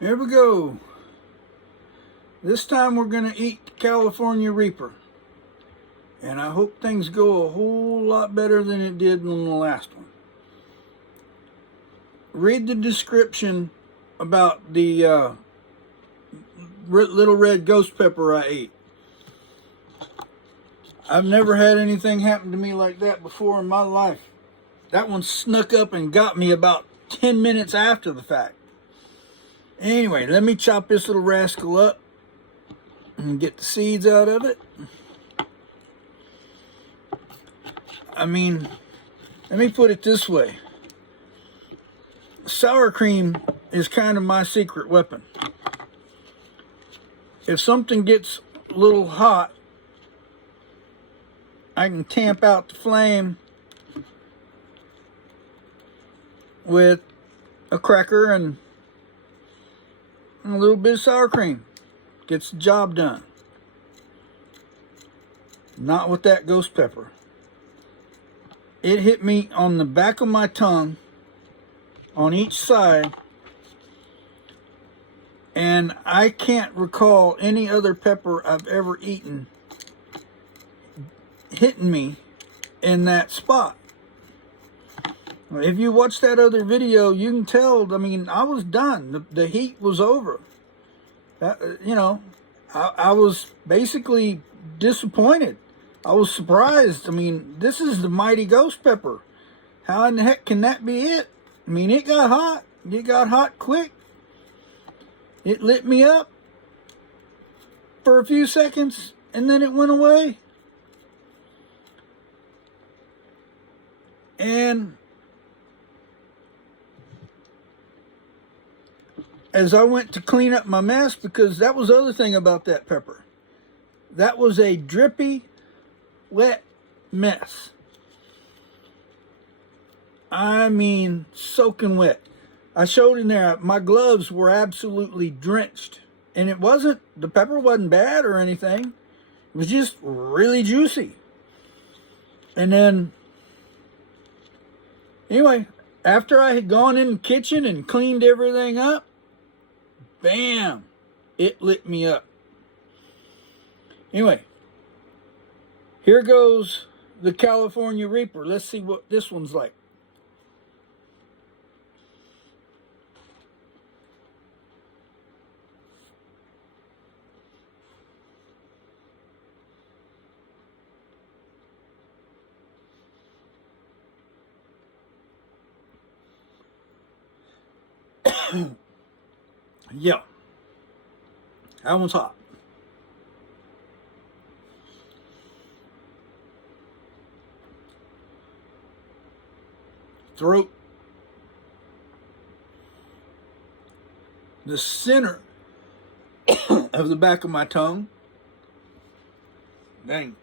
Here we go. This time we're going to eat the California Reaper. And I hope things go a whole lot better than it did on the last one. Read the description about the little red ghost pepper I ate. I've never had anything happen to me like that before in my life. That one snuck up and got me about 10 minutes after the fact. Anyway, let me chop this little rascal up and get the seeds out of it. I mean, let me put it this way. Sour cream is kind of my secret weapon. If something gets a little hot, I can tamp out the flame with a cracker and a little bit of sour cream. Gets the job done. Not with that ghost pepper. It hit me on the back of my tongue on each side, and I can't recall any other pepper I've ever eaten hitting me in that spot. If you watch that other video, you can tell, I mean, I was done. The heat was over. I was basically disappointed. I was surprised. I mean, this is the mighty ghost pepper. How in the heck can that be it? I mean, it got hot. It got hot quick. It lit me up for a few seconds, and then it went away. And as I went to clean up my mess, because that was the other thing about that pepper. That was a drippy, wet mess. I mean, soaking wet. I showed in there, my gloves were absolutely drenched. And it wasn't, the pepper wasn't bad or anything. It was just really juicy. And then, anyway, after I had gone in the kitchen and cleaned everything up, bam, it lit me up. Anyway, here goes the California Reaper. Let's see what this one's like. Yeah, that one's hot. Throat. The center of the back of my tongue. Dang.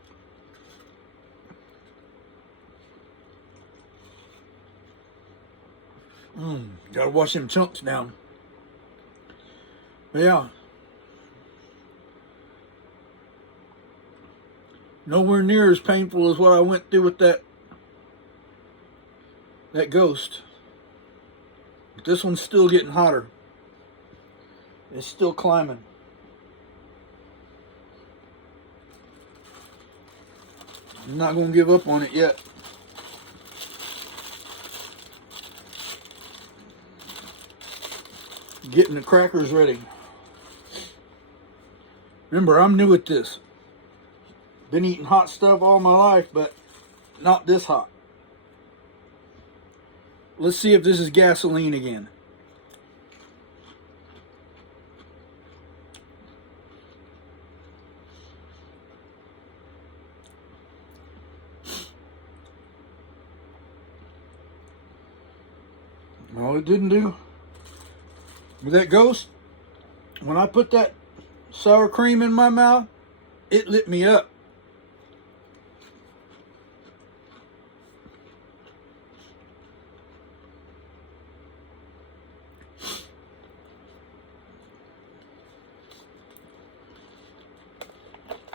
Gotta wash them chunks down. But yeah. Nowhere near as painful as what I went through with that ghost. But this one's still getting hotter. It's still climbing. I'm not going to give up on it yet. Getting the crackers ready. Remember, I'm new at this. Been eating hot stuff all my life, but not this hot. Let's see if this is gasoline again. No, it didn't do. With that ghost, when I put that sour cream in my mouth, it lit me up.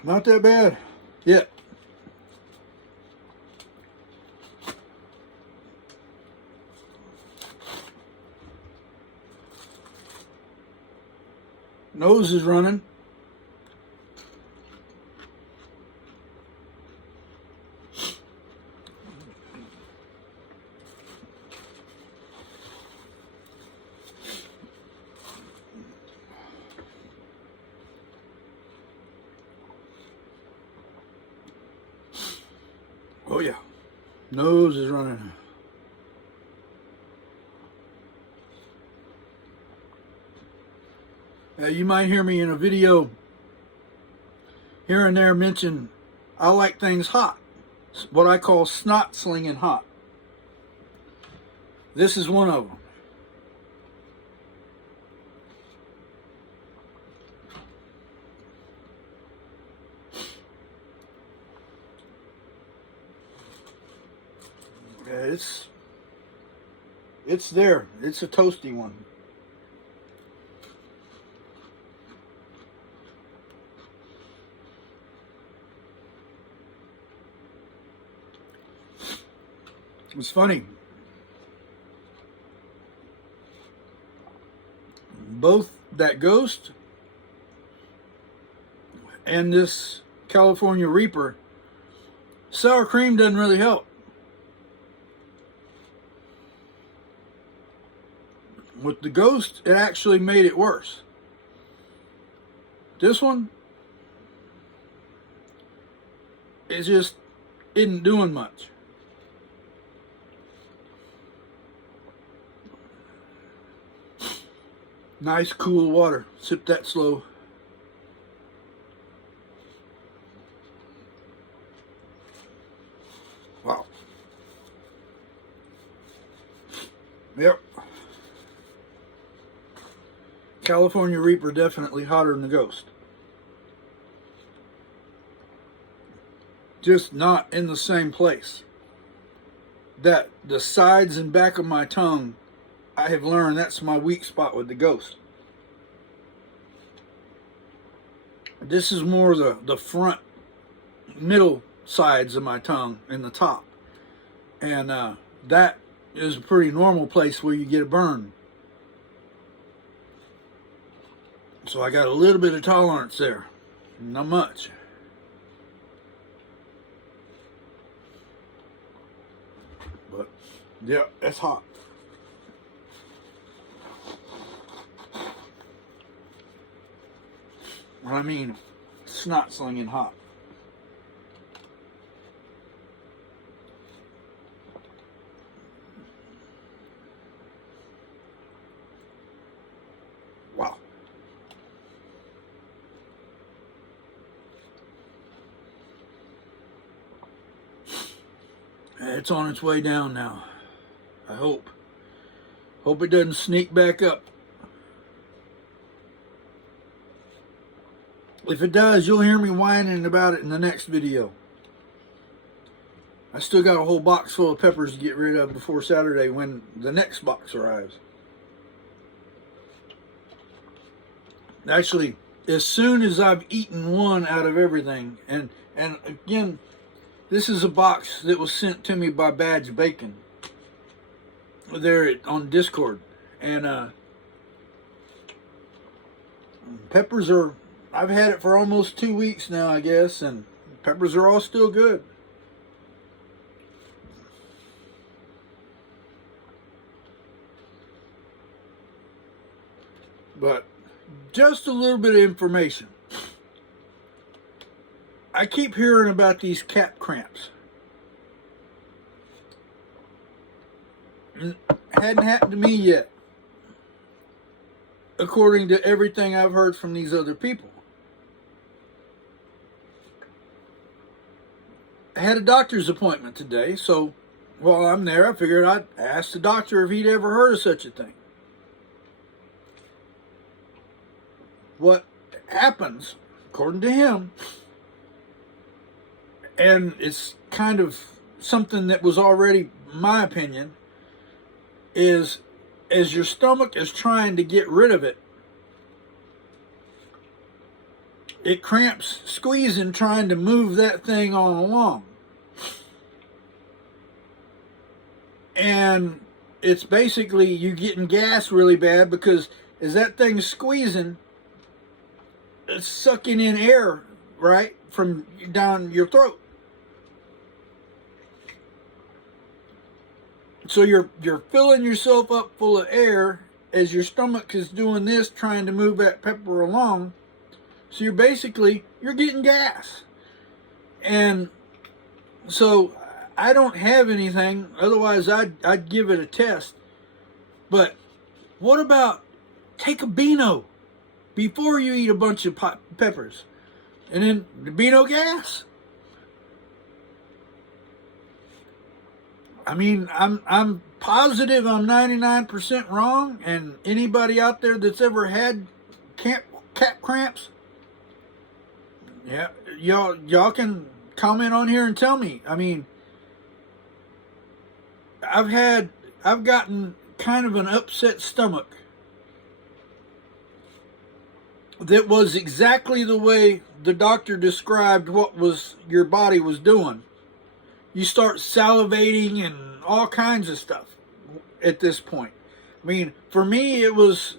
Not that bad yet. Nose is running. Oh yeah, nose is running. You might hear me in a video here and there mention I like things hot, what I call snot slinging hot. This is one of them. It's there. It's a toasty one. It's funny. Both that Ghost and this California Reaper, sour cream doesn't really help. With the Ghost, it actually made it worse. This one, it just isn't doing much. Nice cool water. Sip that slow. Wow. Yep. California Reaper definitely hotter than the Ghost. Just not in the same place. That the sides and back of my tongue, I have learned that's my weak spot with the Ghost. This is more the front, middle sides of my tongue and the top. And that is a pretty normal place where you get a burn. So I got a little bit of tolerance there. Not much. But, yeah, that's hot. I mean, snot slinging hot. Wow. It's on its way down now. I hope. Hope it doesn't sneak back up. If it does, you'll hear me whining about it in the next video. I still got a whole box full of peppers to get rid of before Saturday when the next box arrives. Actually, as soon as I've eaten one out of everything, and again, this is a box that was sent to me by Badge Bacon. There on Discord. And peppers are, I've had it for almost 2 weeks now, I guess, and peppers are all still good. But just a little bit of information. I keep hearing about these cap cramps. Hadn't happened to me yet, according to everything I've heard from these other people. I had a doctor's appointment today, so while I'm there, I figured I'd ask the doctor if he'd ever heard of such a thing. What happens, according to him, and it's kind of something that was already my opinion, is as your stomach is trying to get rid of it, it cramps squeezing trying to move that thing on along. And it's basically you getting gas really bad because as that thing's squeezing, sucking in air, right, from down your throat. So you're filling yourself up full of air as your stomach is doing this, trying to move that pepper along. So you're getting gas. And so I don't have anything, otherwise I'd give it a test. But what about take a Beano before you eat a bunch of peppers, and then the Beano gas? I mean, I'm positive I'm 99% wrong, and anybody out there that's ever had cat cramps, yeah, y'all can comment on here and tell me. I mean, I've gotten kind of an upset stomach that was exactly the way the doctor described what was your body was doing. You start salivating and all kinds of stuff at this point. I mean, for me, it was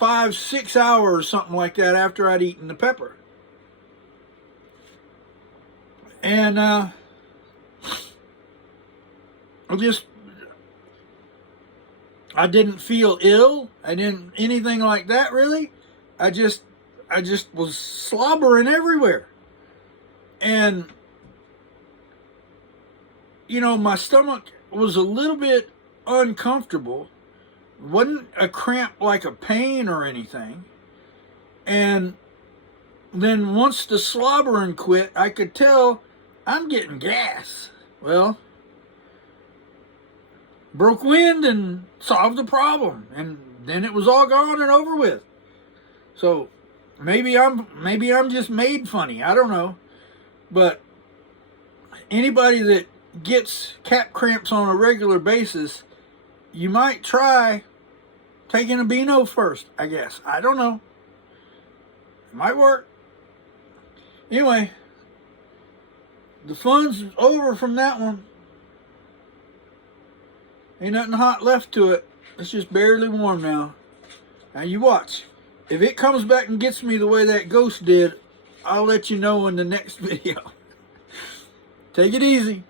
5-6 hours, something like that, after I'd eaten the pepper. And I didn't feel ill. I didn't anything like that, really. I just was slobbering everywhere. And my stomach was a little bit uncomfortable. It wasn't a cramp like a pain or anything. And then once the slobbering quit, I could tell I'm getting gas. Well, broke wind and solved the problem. And then it was all gone and over with. So maybe I'm just made funny. I don't know. But anybody that gets cat cramps on a regular basis, you might try taking a Beano first, I guess. I don't know. It might work. Anyway, the fun's over from that one. Ain't nothing hot left to it. It's just barely warm now. Now you watch. If it comes back and gets me the way that ghost did, I'll let you know in the next video. Take it easy.